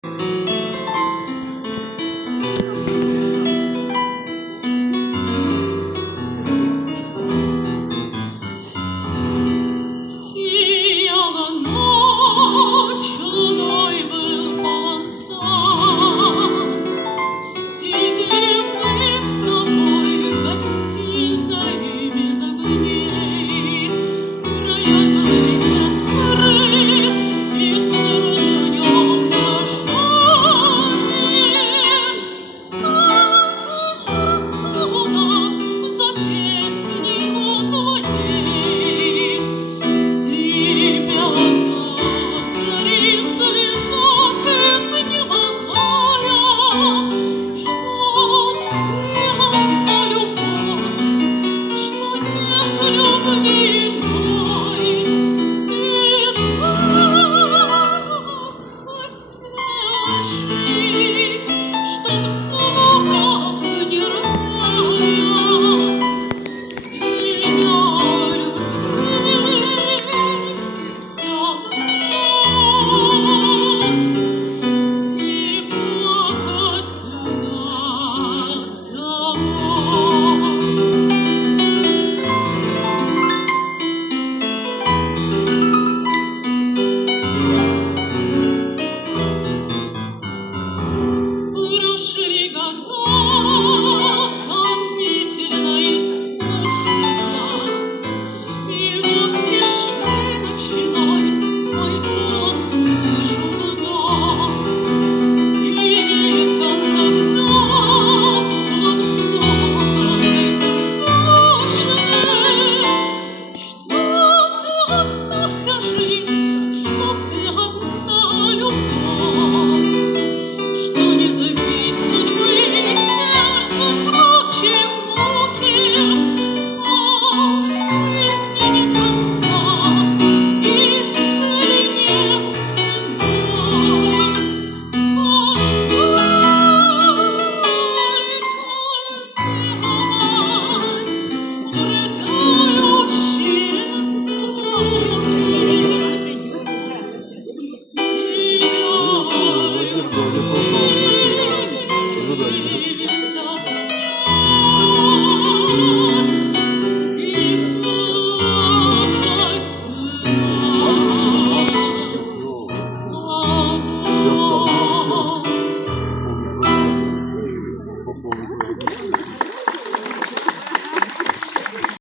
Сияла ночь, луной был полон сад. Сидели мы с тобой в гостиной без огней. Рояль был весь раскрыт, и струны в нем дрожали. Как сердце у нас за песнею твоей. Ты пела так, зари в слезах изнемогая, что ты одна любовь, что нет любви иной. И так хотела жить.